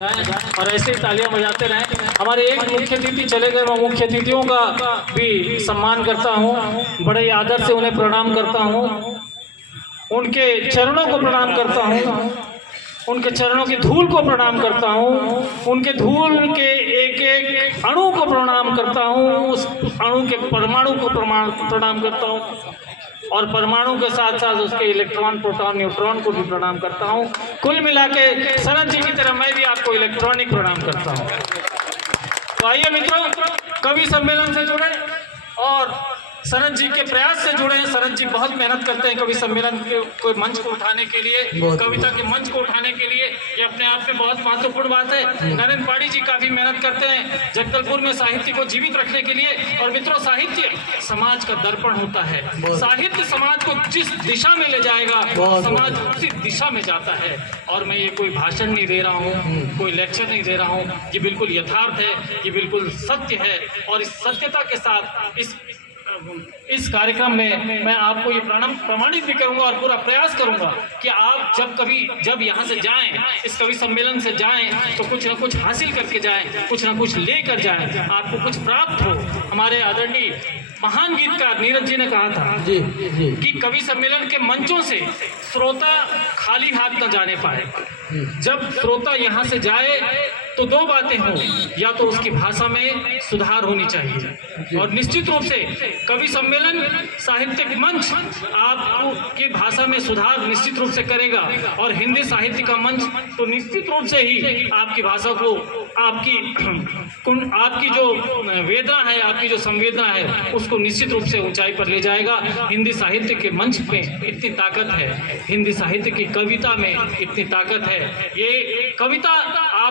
और ऐसे ही तालियां बजाते रहें। हमारे एक मुख्य अतिथि चले गए, मैं मुख्य अतिथियों का भी सम्मान करता हूं, बड़े ही आदर से उन्हें प्रणाम करता हूं, उनके चरणों को प्रणाम करता हूं, उनके चरणों की धूल को प्रणाम करता हूं, उनके धूल के एक एक अणु को प्रणाम करता हूं, उस अणु के परमाणु को प्रणाम करता हूं और परमाणु के साथ साथ उसके इलेक्ट्रॉन, प्रोटॉन, न्यूट्रॉन को भी प्रणाम करता हूं। कुल मिला के शरद जी की तरह मैं भी आपको इलेक्ट्रॉनिक प्रणाम करता हूं। तो आइए मित्रों, कवि सम्मेलन से जुड़े और शरद जी के प्रयास से जुड़े। शरद जी बहुत मेहनत करते हैं कवि सम्मेलन के मंच को उठाने के लिए, कविता के मंच को उठाने के लिए। ये अपने आप में बहुत महत्वपूर्ण बात है। नरेंद्र पाड़ी जी काफी मेहनत करते हैं जगदलपुर में साहित्य को जीवित रखने के लिए। और मित्रों, साहित्य समाज का दर्पण होता है। साहित्य समाज को जिस दिशा में ले जाएगा, समाज उसी दिशा में जाता है। और मैं ये कोई भाषण नहीं दे रहा हूँ, कोई लेक्चर नहीं दे रहा हूँ, ये बिल्कुल यथार्थ है, ये बिल्कुल सत्य है। और इस सत्यता के साथ इस कार्यक्रम में मैं आपको ये प्रमाणित भी करूंगा और पूरा प्रयास करूंगा कि आप जब यहाँ से जाएं, इस कवि सम्मेलन से जाएं, तो कुछ ना कुछ हासिल करके जाएं, कुछ ना कुछ लेकर जाएं, आपको कुछ प्राप्त हो। हमारे आदरणीय महान गीतकार नीरज जी ने कहा था कि कवि सम्मेलन के मंचों से श्रोता खाली हाथ न जाने पाए। जब श्रोता यहाँ से जाए तो दो बातें हों, या तो उसकी भाषा में सुधार होनी चाहिए, और निश्चित रूप से कवि सम्मेलन साहित्यिक मंच आपकी भाषा में सुधार निश्चित रूप से करेगा। और हिंदी साहित्य का मंच तो निश्चित रूप से ही आपकी भाषा को, आपकी जो वेदना है, आपकी जो संवेदना है, उसको निश्चित रूप से ऊंचाई पर ले जाएगा। हिंदी साहित्य के मंच में इतनी ताकत है, हिंदी साहित्य की कविता में इतनी ताकत है। ये कविता आप